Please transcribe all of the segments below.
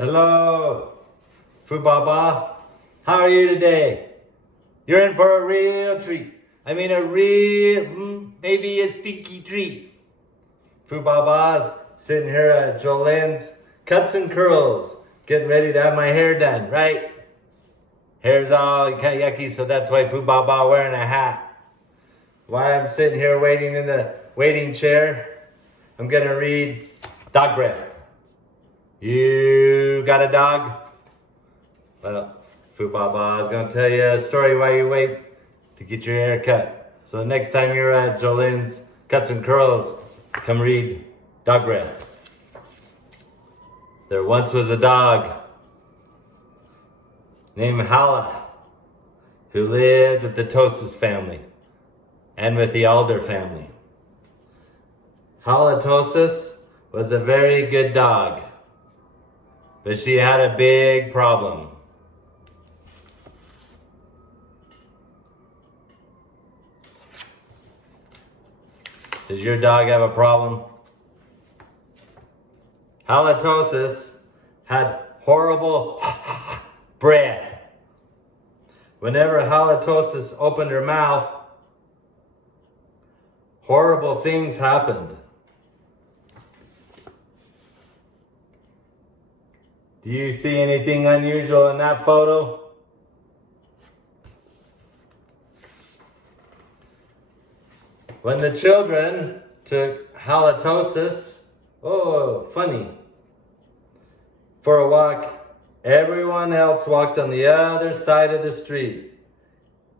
Hello, Baba. How are you today? You're in for a real treat. I mean maybe a stinky treat. Baba's sitting here at Jolene's Cuts and Curls, getting ready to have my hair done, right? Hair's all kind of yucky, so that's why Baba wearing a hat. While I'm sitting here waiting in the waiting chair, I'm gonna read Dog Breath. You got a dog? Well, Baba is gonna tell you a story while you wait to get your hair cut. So next time you're at Jolene's Cuts and Curls, come read Dog Breath. There once was a dog named Hally who lived with the Tosis family and with the Alder family. Hally Tosis was a very good dog, but she had a big problem. Does your dog have a problem? Hally Tosis had horrible breath. Whenever Hally Tosis opened her mouth, horrible things happened. Do you see anything unusual in that photo? When the children took Hally Tosis, for a walk, everyone else walked on the other side of the street.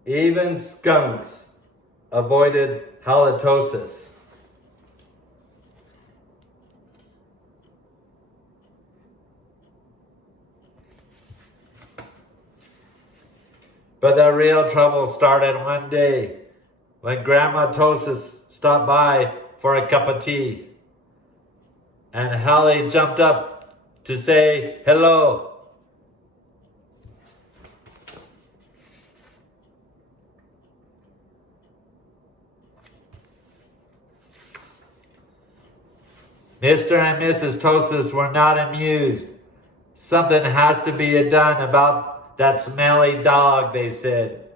Even skunks avoided Hally Tosis. But the real trouble started one day when Grandma Tosis stopped by for a cup of tea. And Hally jumped up to say hello. Mr. and Mrs. Tosis were not amused. Something has to be done about that smelly dog, they said.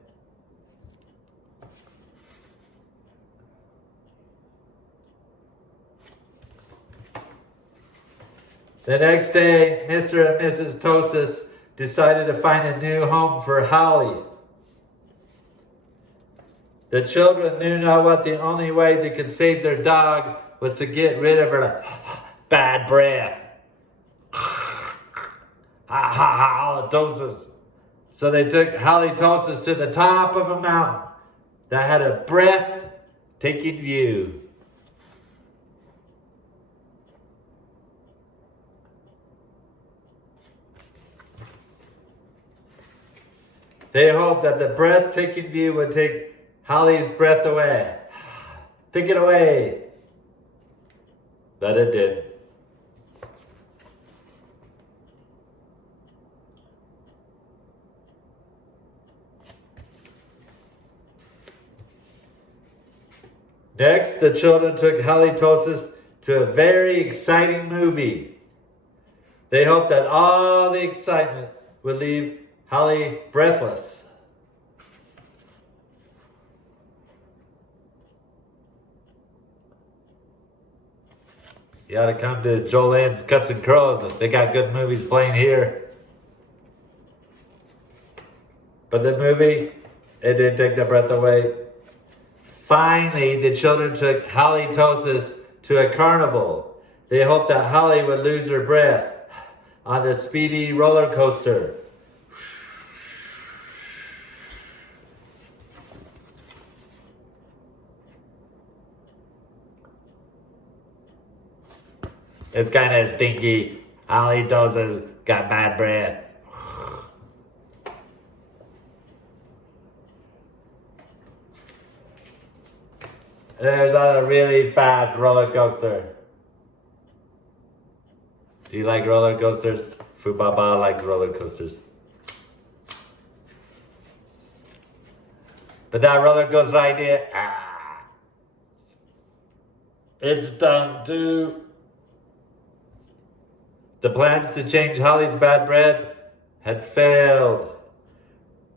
The next day, Mr. and Mrs. Tosis decided to find a new home for Hally. The children knew now what the only way they could save their dog was to get rid of her bad breath. Hally Tosis. So they took Hally Tosis to the top of a mountain that had a breathtaking view. They hoped that the breathtaking view would take Hally's breath away. Take it away. But it did. Next, the children took Hally Tosis to a very exciting movie. They hoped that all the excitement would leave Hally breathless. You ought to come to Jolene's Cuts and Curls. They got good movies playing here. But the movie, it didn't take the breath away. Finally, the children took Hally Tosis to a carnival. They hoped that Hally would lose her breath on the speedy roller coaster. It's kind of stinky. Hally Tosis got bad breath. There's a really fast roller coaster. Do you like roller coasters? Baba likes roller coasters. But that roller coaster idea, it's dumb too. The plans to change Holly's bad breath had failed.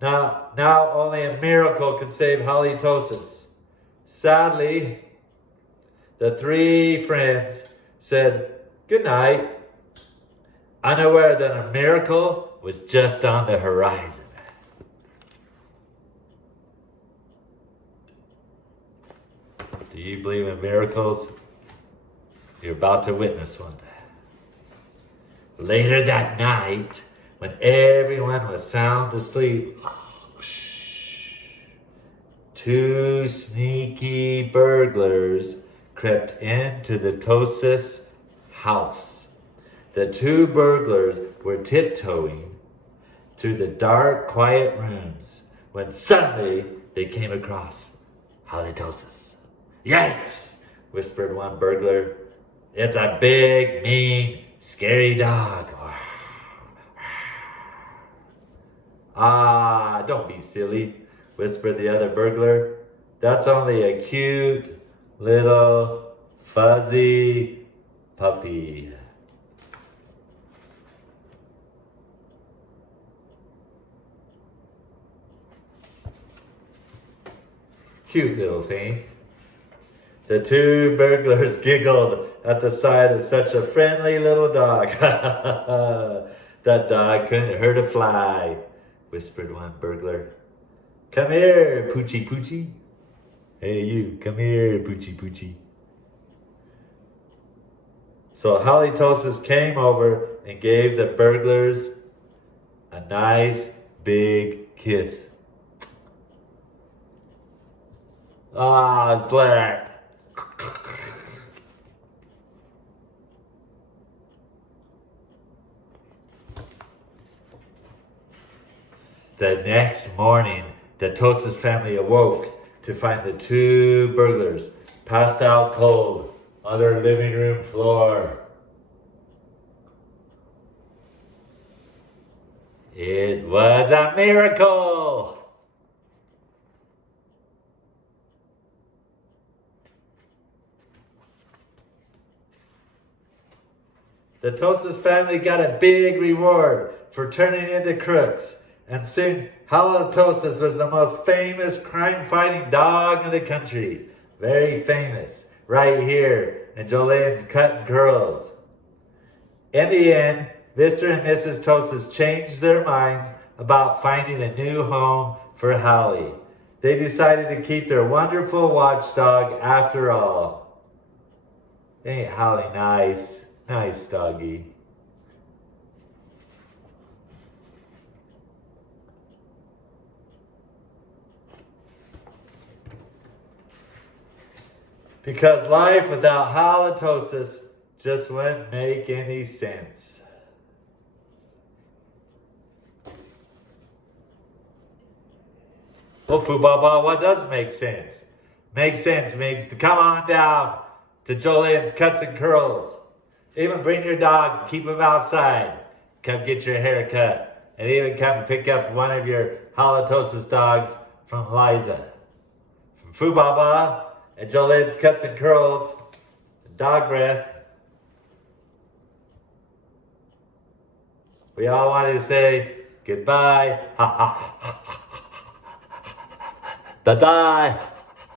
Now only a miracle could save Hally Tosis. Sadly, the three friends said good night, unaware that a miracle was just on the horizon. Do you believe in miracles? You're about to witness one. Later that night, when everyone was sound asleep, two sneaky burglars crept into the Tosis house. The two burglars were tiptoeing through the dark, quiet rooms when suddenly they came across Hally Tosis. "Yikes!" whispered one burglar. "It's a big, mean, scary dog." "Ah, don't be silly," whispered the other burglar. "That's only a cute, little, fuzzy puppy." Cute little thing. The two burglars giggled at the sight of such a friendly little dog. "That dog couldn't hurt a fly," whispered one burglar. "Come here, Poochie Poochie." "Hey you, come here, Poochie Poochie." So Hally Tosis came over and gave the burglars a nice big kiss. "Ah, Slack." The next morning, the Tosis family awoke to find the two burglars passed out cold on their living room floor. It was a miracle! The Tosis family got a big reward for turning in the crooks, and soon Hally Tosis was the most famous crime-fighting dog in the country. Very famous, right here in Jolene's Cut and Curls. In the end, Mr. and Mrs. Tosis changed their minds about finding a new home for Hally. They decided to keep their wonderful watchdog after all. Ain't Hally nice? Nice doggy. Because life without Hally Tosis just wouldn't make any sense. Well, Baba, what does make sense? Make sense means to come on down to Jolene's Cuts and Curls. Even bring your dog, keep him outside. Come get your hair cut. And even come pick up one of your Hally Tosis dogs from Liza. From Foo Baba and Jolene's Cuts and Curls, Dog Breath. We all wanted to say goodbye. Bye-bye.